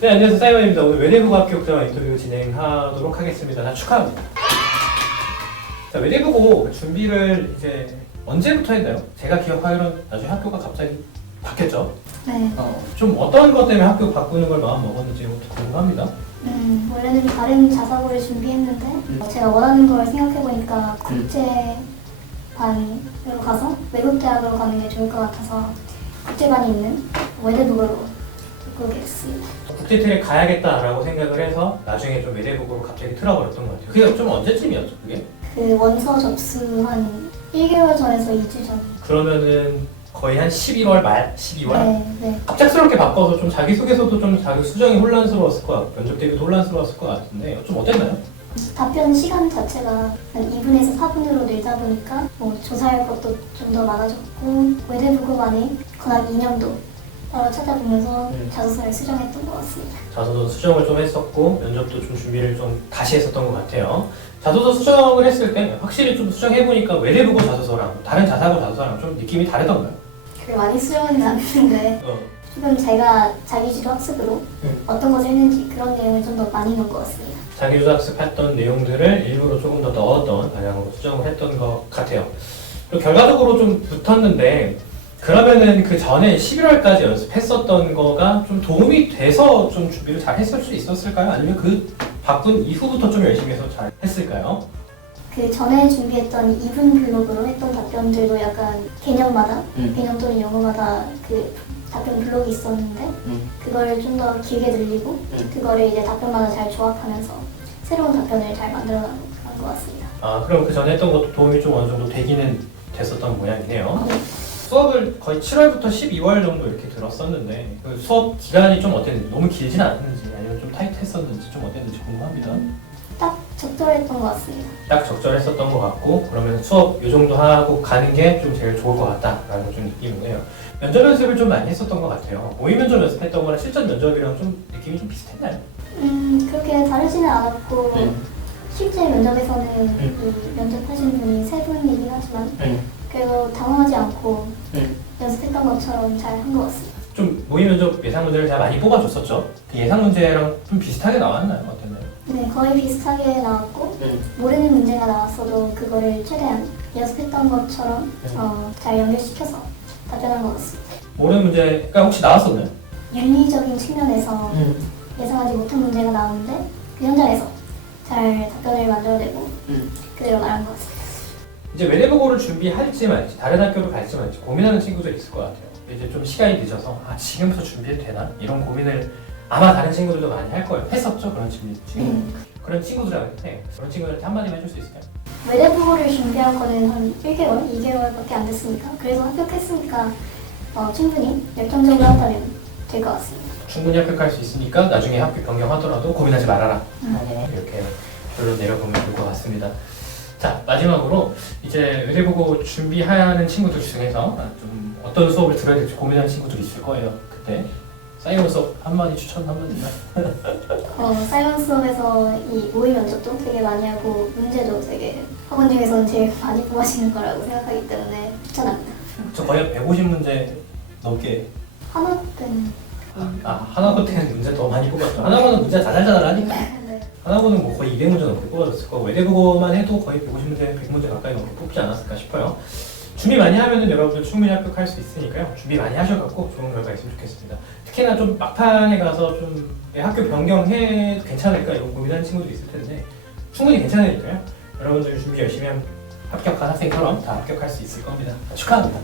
네, 안녕하세요. 사이먼입니다. 오늘 외대부고 합격자 인터뷰 진행하도록 하겠습니다. 다 축하합니다. 자, 외대부고 준비를 이제 언제부터 했나요? 제가 기억하기로는 나중에 학교가 갑자기 바뀌었죠? 네. 좀 어떤 것 때문에 학교 바꾸는 걸 마음 먹었는지 궁금합니다. 원래는 다른 자사고를 준비했는데 제가 원하는 걸 생각해보니까 국제반으로 가서 외국 대학으로 가는 게 좋을 것 같아서 국제반이 있는 외대부고로 바꾸게 됐습니다. 국제팀에 가야겠다라고 생각을 해서 나중에 좀 외대부고로 갑자기 틀어버렸던 것 같아요. 그게 좀 언제쯤이었죠, 그게? 그 원서 접수 한 1개월 전에서 2주 전. 그러면은 거의 한 11월 말? 12월? 네. 갑작스럽게 바꿔서 좀 자기소개서도 좀 자기 수정이 혼란스러웠을 것 같고 면접 대비도 혼란스러웠을 것 같은데 좀 어땠나요? 답변 시간 자체가 한 2분에서 4분으로 늘다 보니까 조사할 것도 좀 더 많아졌고 외대부고만의 건학 이념도 따로 찾아보면서 자소서를 수정했던 것 같습니다. 자소서 수정을 좀 했었고 면접도 좀 준비를 좀 다시 했었던 것 같아요. 자소서 수정을 했을 때 확실히 좀 수정해보니까 외대부고 자소서랑 다른 자사고 자소서랑 좀 느낌이 다르던가요? 그게 많이 수정은 안 했는데 조금 제가 자기주도 학습으로 어떤 것을 했는지 그런 내용을 좀 더 많이 넣은 것 같습니다. 자기주도 학습했던 내용들을 일부러 조금 더 넣었던 방향으로 수정을 했던 것 같아요. 그리고 결과적으로 좀 붙었는데 그러면은 그 전에 11월까지 연습했었던 거가 좀 도움이 돼서 좀 준비를 잘 했을 수 있었을까요? 아니면 그 바꾼 이후부터 좀 열심히 해서 잘 했을까요? 그 전에 준비했던 2분 블록으로 했던 답변들도 약간 개념마다 개념 또는 영어마다 그 답변 블록이 있었는데 그거를 좀 더 길게 늘리고 그거를 이제 답변마다 잘 조합하면서 새로운 답변을 잘 만들어 나간 것 같습니다. 아, 그럼 그 전에 했던 것도 도움이 좀 어느 정도 되기는 됐었던 모양이네요. 수업을 거의 7월부터 12월 정도 이렇게 들었었는데 그 수업 기간이 좀 어땠는지, 너무 길진 않았는지 아니면 좀 타이트했었는지 좀 어땠는지 궁금합니다. 딱 적절했던 것 같습니다. 딱 적절했었던 것 같고 그러면 수업 이 정도 하고 가는 게 좀 제일 좋을 것 같다라는 좀 느낌이네요. 면접 연습을 좀 많이 했었던 것 같아요. 모의 면접 연습했던 거랑 실전 면접이랑 좀 느낌이 좀 비슷했나요? 그렇게 다르지는 않았고 실제 면접에서는 이 면접하시는 분이 세 분이긴 하지만 그래도 당황하지 않고 연습했던 것처럼 잘 한 것 같습니다. 좀 모의 면접 예상 문제를 제가 많이 뽑아줬었죠. 그 예상 문제랑 좀 비슷하게 나왔나요? 어땠나요? 네, 거의 비슷하게 나왔고 모르는 문제가 나왔어도 그거를 최대한 연습했던 것처럼 잘 연결시켜서 답변한 것 같습니다. 모르는 문제가 혹시 나왔었나요? 윤리적인 측면에서 예상하지 못한 문제가 나오는데 그 현장에서 잘 답변을 만들어내고 그대로 말한 것 같습니다. 이제 외대부고를 준비할지 말지 다른 학교를 갈지 말지 고민하는 친구들 있을 것 같아요. 이제 좀 시간이 늦어서 지금부터 준비해도 되나? 이런 고민을 아마 다른 친구들도 많이 할 거예요. 했었죠? 그런 친구들. 그런 친구들한테 그런 친구들한테 한마디만 해줄 수 있을까요? 외대부고를 준비한 거는 한 1개월, 2개월밖에 안 됐으니까 그래서 합격했으니까 충분히 열정적으로 한다면 될 것 같습니다. 충분히 합격할 수 있으니까 나중에 학교 변경하더라도 고민하지 말아라. 이렇게 결론 내려보면 될 것 같습니다. 자, 마지막으로 이제 외대부고 준비하는 친구들 중에서 좀 어떤 수업을 들어야 될지 고민하는 친구들이 있을 거예요. 그때 사이먼 수업 한마디 추천 한마디만. 사이먼 수업에서 이 모의 면접도 되게 많이 하고 문제도 되게 학원 중에서는 제일 많이 뽑아지는 거라고 생각하기 때문에 추천합니다. 저 거의 150문제 넘게. 하나 때는 하나고 때는 문제 더 많이 뽑았죠. 하나고는 문제 자잘자잘하니까. 네. 하나고는 뭐 거의 200문제 넘게 뽑아줬을 거고 외대부고만 해도 거의 150문제, 100문제 가까이 넘게 뽑지 않았을까 싶어요. 준비 많이 하면은 여러분들 충분히 합격할 수 있으니까요. 준비 많이 하셔갖고 좋은 결과 있으면 좋겠습니다. 특히나 좀 막판에 가서 좀 학교 변경해도 괜찮을까 이런 고민하는 친구도 있을 텐데 충분히 괜찮으니까요. 여러분들 준비 열심히 하면 합격한 학생처럼 다 합격할 수 있을 겁니다. 축하합니다.